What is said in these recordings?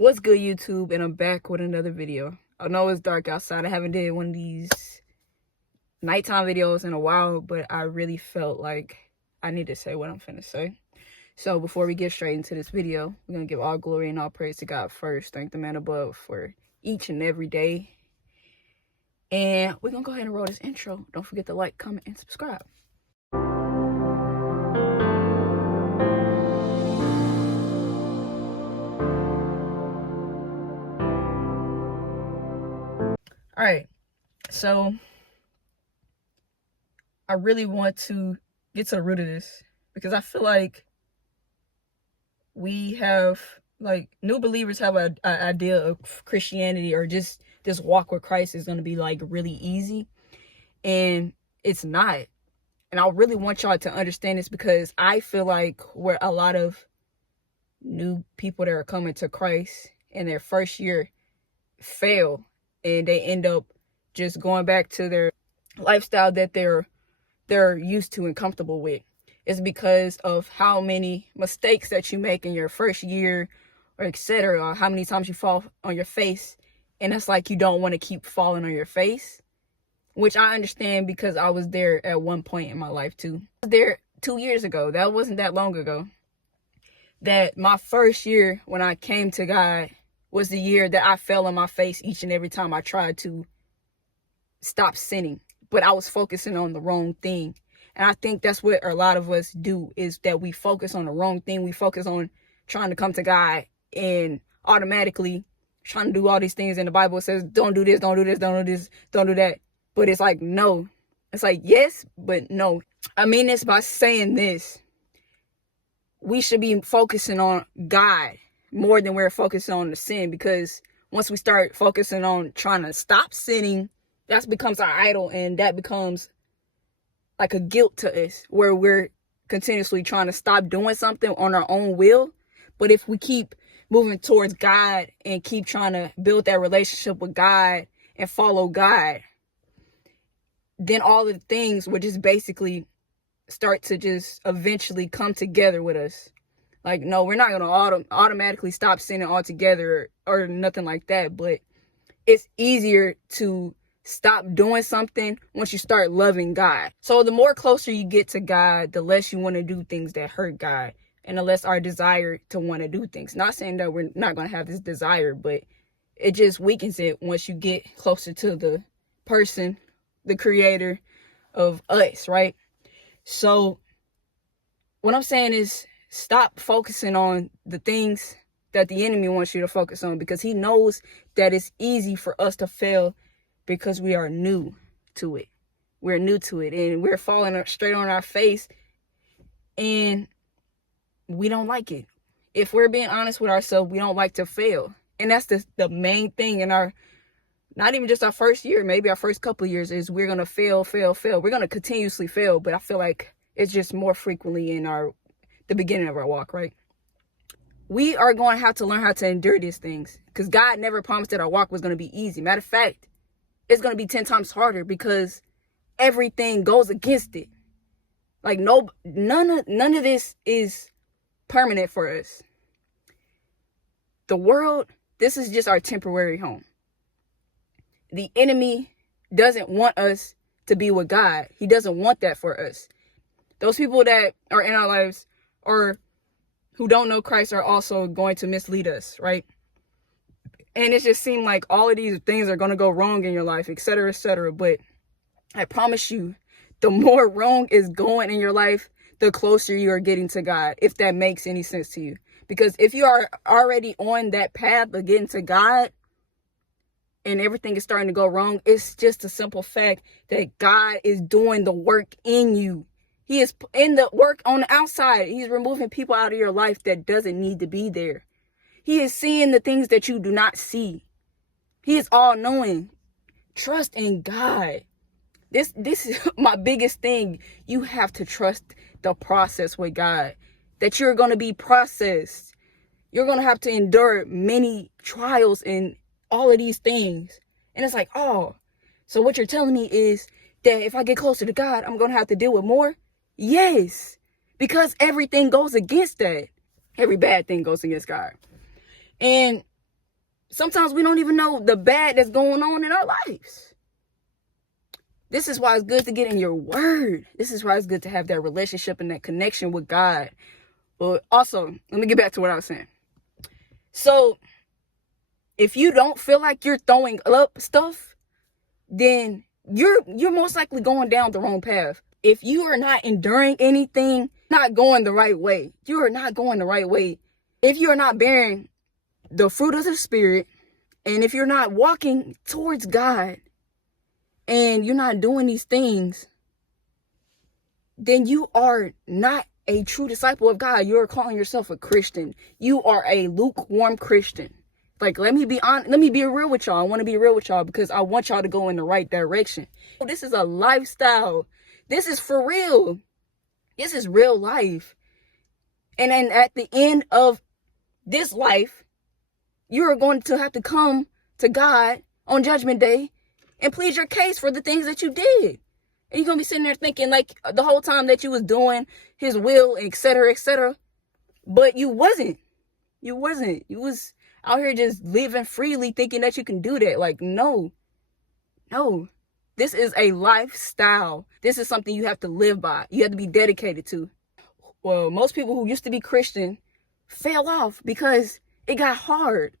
What's good, YouTube? And I'm back with another video. I know it's dark outside. I haven't did one of these nighttime videos in a while, but I really felt like I need to say what I'm finna say. So before we get straight into this video, we're gonna give all glory and all praise to God first. Thank the man above for each and every day. And we're gonna go ahead and roll this intro. Don't forget to like, comment, and subscribe. All right, so I really want to get to the root of this because I feel like we have, like, new believers have an idea of Christianity or just this walk with Christ is going to be like really easy, and it's not. And I really want y'all to understand this because I feel like where a lot of new people that are coming to Christ in their first year fail, and they end up just going back to their lifestyle that they're used to and comfortable with. It's because of how many mistakes that you make in your first year, or etc., or how many times you fall on your face, and it's like you don't want to keep falling on your face, which I understand because I was there at one point in my life too. I was there 2 years ago. That wasn't that long ago. That my first year when I came to God was the year that I fell on my face each and every time I tried to stop sinning, but I was focusing on the wrong thing. And I think that's what a lot of us do, is that we focus on the wrong thing. We focus on trying to come to God and automatically trying to do all these things. And the Bible says, don't do this, don't do this, don't do this, don't do that. But it's like, no. It's like, yes, but no. I mean this by saying this. We should be focusing on God more than we're focusing on the sin, because once we start focusing on trying to stop sinning, that becomes our idol, and that becomes like a guilt to us, where we're continuously trying to stop doing something on our own will. But if we keep moving towards God and keep trying to build that relationship with God and follow God, then all of the things would just basically start to just eventually come together with us. Like, no, we're not going to automatically stop sinning altogether or nothing like that. But it's easier to stop doing something once you start loving God. So the more closer you get to God, the less you want to do things that hurt God, and the less our desire to want to do things. Not saying that we're not going to have this desire, but it just weakens it once you get closer to the person, the creator of us, right? So what I'm saying is, stop focusing on the things that the enemy wants you to focus on, because he knows that it's easy for us to fail because we are new to it. We're new to it, and we're falling straight on our face, and we don't like it. If we're being honest with ourselves, we don't like to fail. And that's the main thing in our, not even just our first year, maybe our first couple of years, is we're going to fail. We're going to continuously fail, but I feel like it's just more frequently in the beginning of our walk, right? We are going to have to learn how to endure these things, because God never promised that our walk was going to be easy. Matter of fact, it's going to be 10 times harder, because everything goes against it. Like, none of this is permanent for us. The world, this is just our temporary home. The enemy doesn't want us to be with God. He doesn't want that for us. Those people that are in our lives or who don't know Christ are also going to mislead us, right? And it just seemed like all of these things are going to go wrong in your life, etc., etc. But I promise you, the more wrong is going in your life, the closer you are getting to God, if that makes any sense to you. Because if you are already on that path of getting to God and everything is starting to go wrong, it's just a simple fact that God is doing the work in you. He is in the work on the outside. He's removing people out of your life that doesn't need to be there. He is seeing the things that you do not see. He is all knowing. Trust in God. This is my biggest thing. You have to trust the process with God. That you're going to be processed. You're going to have to endure many trials and all of these things. And it's like, oh, so what you're telling me is that if I get closer to God, I'm going to have to deal with more? Yes, because everything goes against that. Every bad thing goes against God. And Sometimes we don't even know the bad that's going on in our lives. This is why it's good to get in your word. This is why it's good to have that relationship and that connection with God. But also, let me get back to what I was saying. So, if you don't feel like you're throwing up stuff, then you're most likely going down the wrong path. If you are not enduring anything, not going the right way, you are not going the right way. If you are not bearing the fruit of the Spirit, and if you're not walking towards God, and you're not doing these things, then you are not a true disciple of God. You're calling yourself a Christian. You are a lukewarm Christian. Like, let me be honest, let me be real with y'all. I want to be real with y'all because I want y'all to go in the right direction. This is a lifestyle. This is for real. This is real life. And then at the end of this life, you are going to have to come to God on Judgment Day and plead your case for the things that you did. And you're going to be sitting there thinking like the whole time that you was doing his will, etc., etc. But you wasn't. You wasn't. You was out here just living freely thinking that you can do that. Like, no. No. This is a lifestyle. This is something you have to live by. You have to be dedicated to. Well, most people who used to be Christian fell off because it got hard.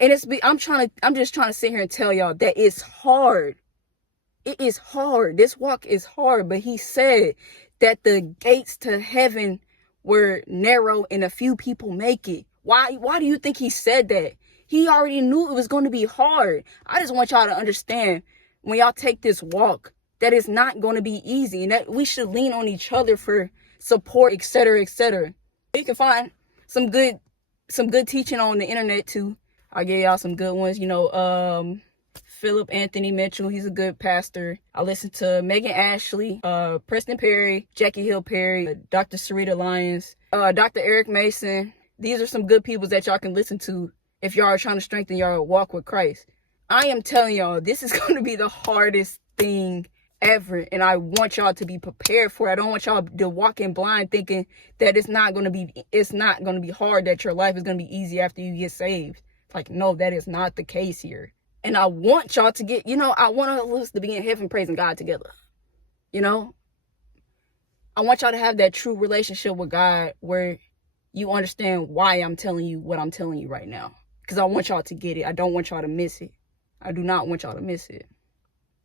And I'm just trying to sit here and tell y'all that it's hard. It is hard. This walk is hard. But he said that the gates to heaven were narrow and a few people make it. Why do you think he said that? He already knew it was going to be hard. I just want y'all to understand when y'all take this walk that it's not going to be easy and that we should lean on each other for support, etc., etc. You can find some good teaching on the internet too. I'll give y'all some good ones. Philip Anthony Mitchell, he's a good pastor. I listen to Megan Ashley, Preston Perry, Jackie Hill Perry, Dr. Sarita Lyons, Dr. Eric Mason. These are some good people that y'all can listen to if y'all are trying to strengthen your walk with Christ. I am telling y'all, this is going to be the hardest thing ever, and I want y'all to be prepared for it. I don't want y'all to walk in blind thinking that it's not going to be hard, that your life is going to be easy after you get saved. Like, no, that is not the case here. And I want y'all to get, I want us to be in heaven praising God together. I want y'all to have that true relationship with God where you understand why I'm telling you what I'm telling you right now. Because I want y'all to get it. I don't want y'all to miss it. I do not want y'all to miss it.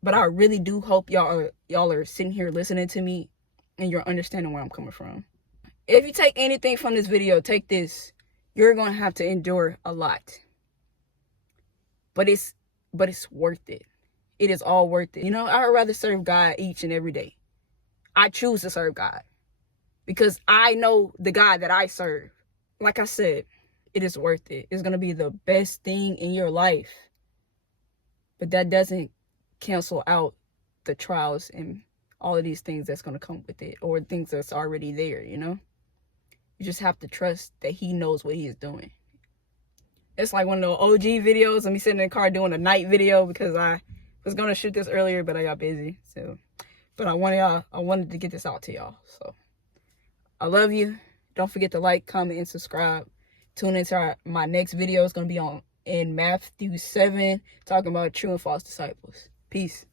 But I really do hope y'all are sitting here listening to me and you're understanding where I'm coming from. If you take anything from this video, take this. You're going to have to endure a lot. But it's worth it. It is all worth it. I would rather serve God each and every day. I choose to serve God because I know the God that I serve. Like I said, it is worth it. It's going to be the best thing in your life. But that doesn't cancel out the trials and all of these things that's going to come with it, or things that's already there, You just have to trust that he knows what he is doing. It's like one of those OG videos of me sitting in the car doing a night video because I was going to shoot this earlier, but I got busy. But I wanted to get this out to y'all. So I love you. Don't forget to like, comment, and subscribe. Tune into my next video. It's going to be in Matthew 7, talking about true and false disciples. Peace.